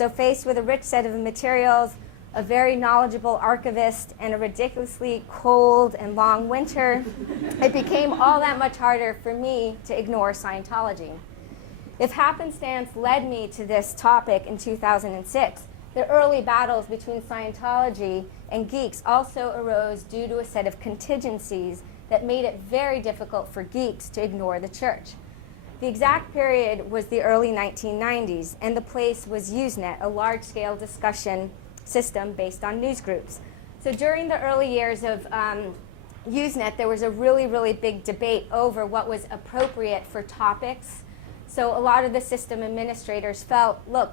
So faced with a rich set of materials, a very knowledgeable archivist, and a ridiculously cold and long winter, it became all that much harder for me to ignore Scientology. If happenstance led me to this topic in 2006, the early battles between Scientology and geeks also arose due to a set of contingencies that made it very difficult for geeks to ignore the church. The exact period was the early 1990s, and the place was Usenet, a large-scale discussion system based on newsgroups. So during the early years of Usenet, there was a really, really big debate over what was appropriate for topics. So a lot of the system administrators felt, look,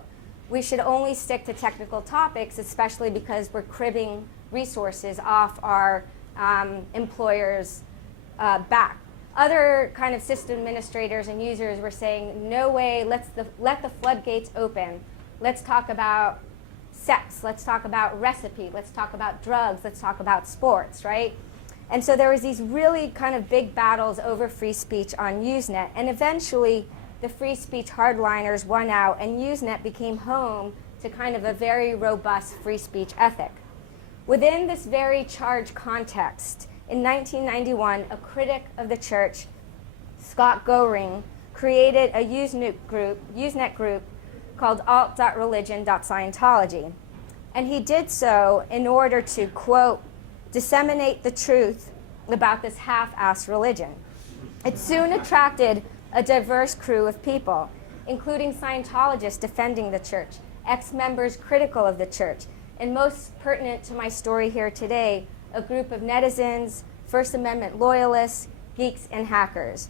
we should only stick to technical topics, especially because we're cribbing resources off our employers' back. Other kind of system administrators and users were saying, no way, let the floodgates open. Let's talk about sex, let's talk about recipe, let's talk about drugs, let's talk about sports, right? And so there was these really kind of big battles over free speech on Usenet, and eventually the free speech hardliners won out, and Usenet became home to kind of a very robust free speech ethic. Within this very charged context, in 1991, a critic of the church, Scott Goring, created a Usenet group called alt.religion.scientology. And he did so in order to, quote, disseminate the truth about this half-assed religion. It soon attracted a diverse crew of people, including Scientologists defending the church, ex-members critical of the church, and most pertinent to my story here today, a group of netizens, First Amendment loyalists, geeks, and hackers.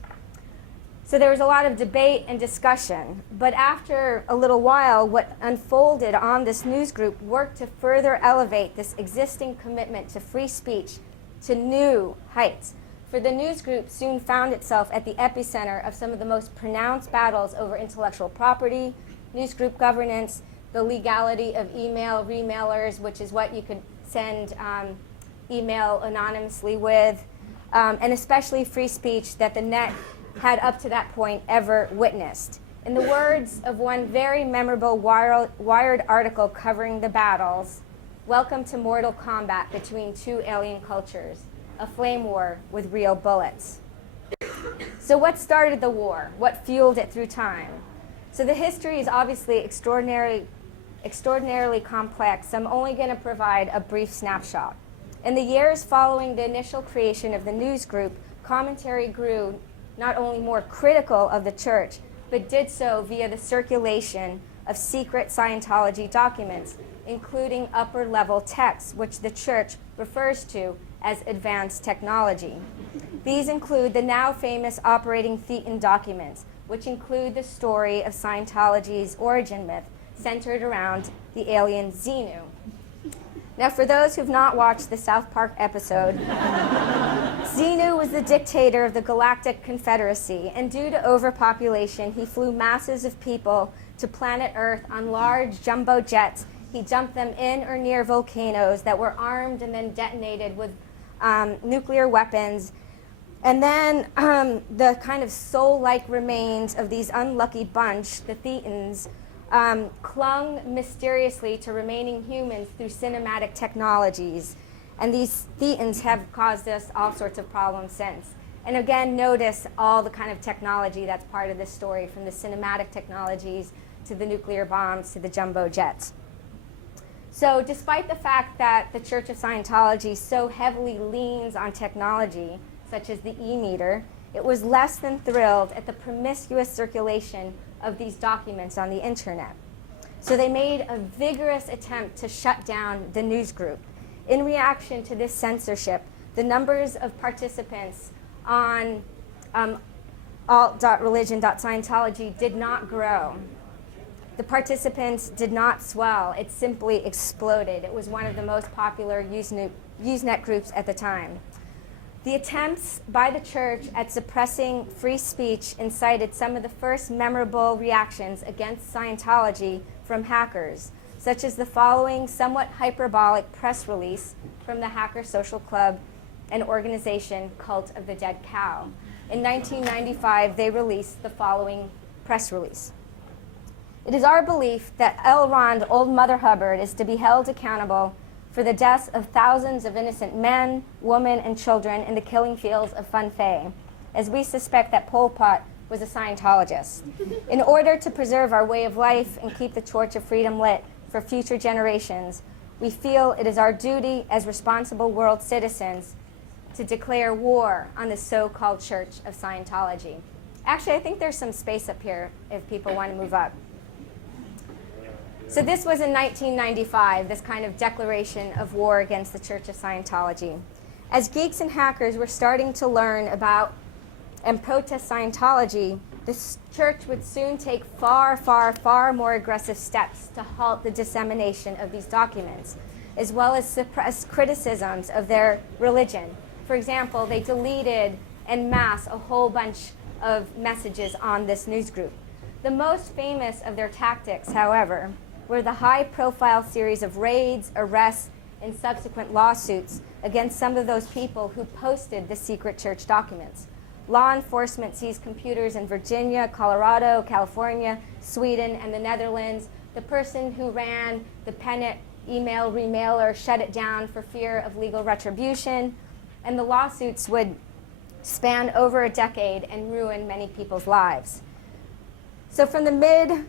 So there was a lot of debate and discussion, but after a little while, what unfolded on this news group worked to further elevate this existing commitment to free speech to new heights. For the news group soon found itself at the epicenter of some of the most pronounced battles over intellectual property, news group governance, the legality of email remailers, which is what you could send email anonymously with, and especially free speech that the net had up to that point ever witnessed. In the words of one very memorable Wired article covering the battles, welcome to mortal combat between two alien cultures, a flame war with real bullets. So what started the war? What fueled it through time? So the history is obviously extraordinarily complex, so I'm only going to provide a brief snapshot. In the years following the initial creation of the news group, commentary grew not only more critical of the church, but did so via the circulation of secret Scientology documents, including upper-level texts, which the church refers to as advanced technology. These include the now famous operating Thetan documents, which include the story of Scientology's origin myth centered around the alien Xenu. Now, for those who've not watched the South Park episode, Xenu was the dictator of the Galactic Confederacy, and due to overpopulation, he flew masses of people to planet Earth on large jumbo jets. He jumped them in or near volcanoes that were armed and then detonated with nuclear weapons. And then the kind of soul-like remains of these unlucky bunch, the Thetans, clung mysteriously to remaining humans through cinematic technologies. And these Thetans have caused us all sorts of problems since. And again, notice all the kind of technology that's part of this story, from the cinematic technologies to the nuclear bombs to the jumbo jets. So despite the fact that the Church of Scientology so heavily leans on technology, such as the e-meter, it was less than thrilled at the promiscuous circulation of these documents on the internet. So they made a vigorous attempt to shut down the news group. In reaction to this censorship, the numbers of participants on alt.religion.scientology did not grow. The participants did not swell. It simply exploded. It was one of the most popular Usenet groups at the time. The attempts by the church at suppressing free speech incited some of the first memorable reactions against Scientology from hackers, such as the following somewhat hyperbolic press release from the hacker social club and organization Cult of the Dead Cow. In 1995, they released the following press release. It is our belief that L. Ron, Old Mother Hubbard, is to be held accountable for the deaths of thousands of innocent men, women, and children in the killing fields of Fun Fay, as we suspect that Pol Pot was a Scientologist. In order to preserve our way of life and keep the torch of freedom lit for future generations, we feel it is our duty as responsible world citizens to declare war on the so-called Church of Scientology. Actually, I think there's some space up here if people want to move up. So this was in 1995, this kind of declaration of war against the Church of Scientology. As geeks and hackers were starting to learn about and protest Scientology, this church would soon take far, far, far more aggressive steps to halt the dissemination of these documents, as well as suppress criticisms of their religion. For example, they deleted en masse a whole bunch of messages on this news group. The most famous of their tactics, however, were the high-profile series of raids, arrests, and subsequent lawsuits against some of those people who posted the secret church documents. Law enforcement seized computers in Virginia, Colorado, California, Sweden, and the Netherlands. The person who ran the Pennet email remailer shut it down for fear of legal retribution, and the lawsuits would span over a decade and ruin many people's lives. So from the mid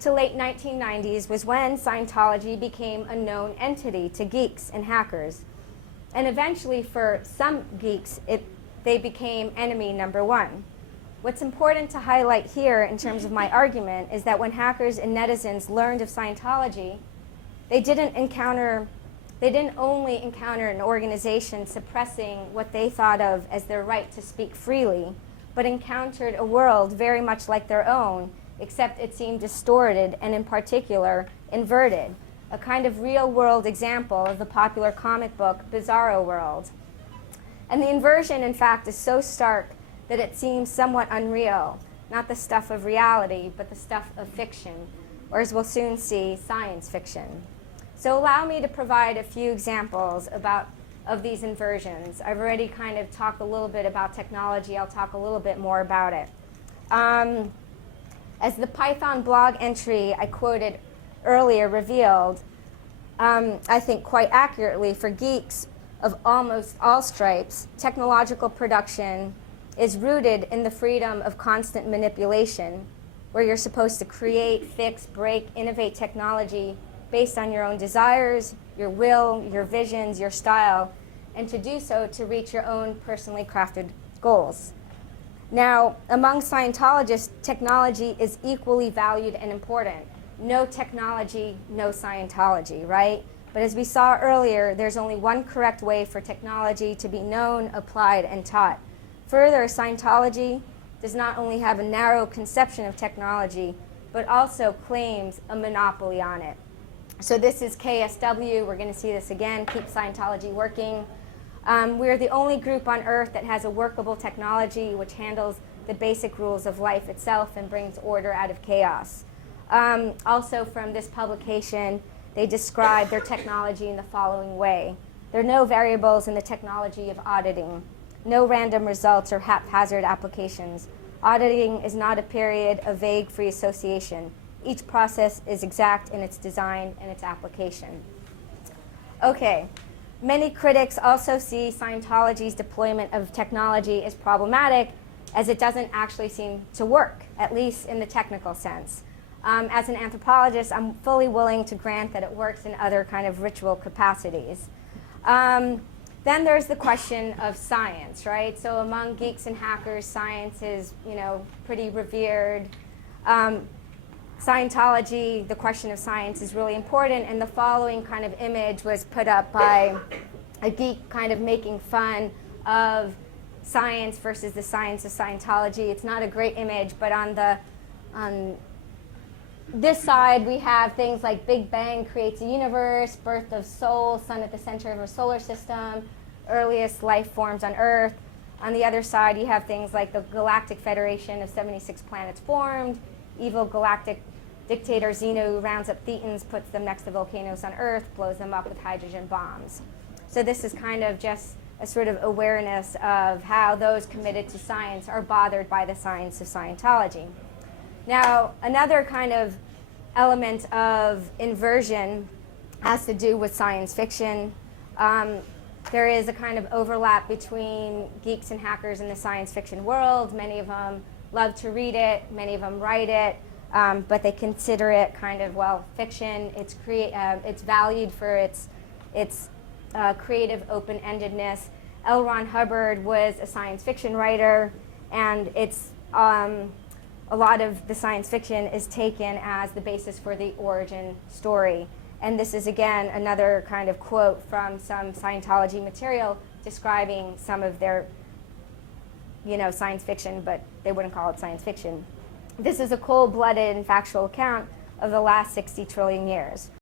to late 1990s was when Scientology became a known entity to geeks and hackers. And eventually, for some geeks, they became enemy number one. What's important to highlight here in terms of my argument is that when hackers and netizens learned of Scientology, they didn't only encounter an organization suppressing what they thought of as their right to speak freely, but encountered a world very much like their own, except it seemed distorted and, in particular, inverted, a kind of real-world example of the popular comic book Bizarro World. And the inversion, in fact, is so stark that it seems somewhat unreal, not the stuff of reality, but the stuff of fiction, or as we'll soon see, science fiction. So allow me to provide a few examples of these inversions. I've already kind of talked a little bit about technology. I'll talk a little bit more about it. As the Python blog entry I quoted earlier revealed, I think quite accurately, for geeks of almost all stripes, technological production is rooted in the freedom of constant manipulation, where you're supposed to create, fix, break, innovate technology based on your own desires, your will, your visions, your style, and to do so to reach your own personally crafted goals. Now, among Scientologists, technology is equally valued and important. No technology, no Scientology, right? But as we saw earlier, there's only one correct way for technology to be known, applied, and taught. Further, Scientology does not only have a narrow conception of technology, but also claims a monopoly on it. So this is KSW. We're going to see this again, Keep Scientology Working. We're the only group on Earth that has a workable technology which handles the basic rules of life itself and brings order out of chaos. Also from this publication, they describe their technology in the following way. There are no variables in the technology of auditing, no random results or haphazard applications. Auditing is not a period of vague free association. Each process is exact in its design and its application. Okay. Many critics also see Scientology's deployment of technology as problematic, as it doesn't actually seem to work, at least in the technical sense. As an anthropologist, I'm fully willing to grant that it works in other kind of ritual capacities. Then there's the question of science, right? So among geeks and hackers, science is, pretty revered. Scientology, the question of science is really important, and the following kind of image was put up by a geek kind of making fun of science versus the science of Scientology. It's not a great image, but on this side we have things like Big Bang creates a universe, birth of soul, sun at the center of our solar system, earliest life forms on Earth. On the other side you have things like the Galactic Federation of 76 planets formed, evil galactic dictator Xenu who rounds up Thetans, puts them next to volcanoes on Earth, blows them up with hydrogen bombs. So this is kind of just a sort of awareness of how those committed to science are bothered by the science of Scientology. Now, another kind of element of inversion has to do with science fiction. There is a kind of overlap between geeks and hackers in the science fiction world. Many of them love to read it, many of them write it, but they consider it kind of, well, fiction. It's valued for its creative open-endedness. L. Ron Hubbard was a science fiction writer, and a lot of the science fiction is taken as the basis for the origin story. And this is, again, another kind of quote from some Scientology material describing some of their, science fiction, but they wouldn't call it science fiction. This is a cold-blooded and factual account of the last 60 trillion years.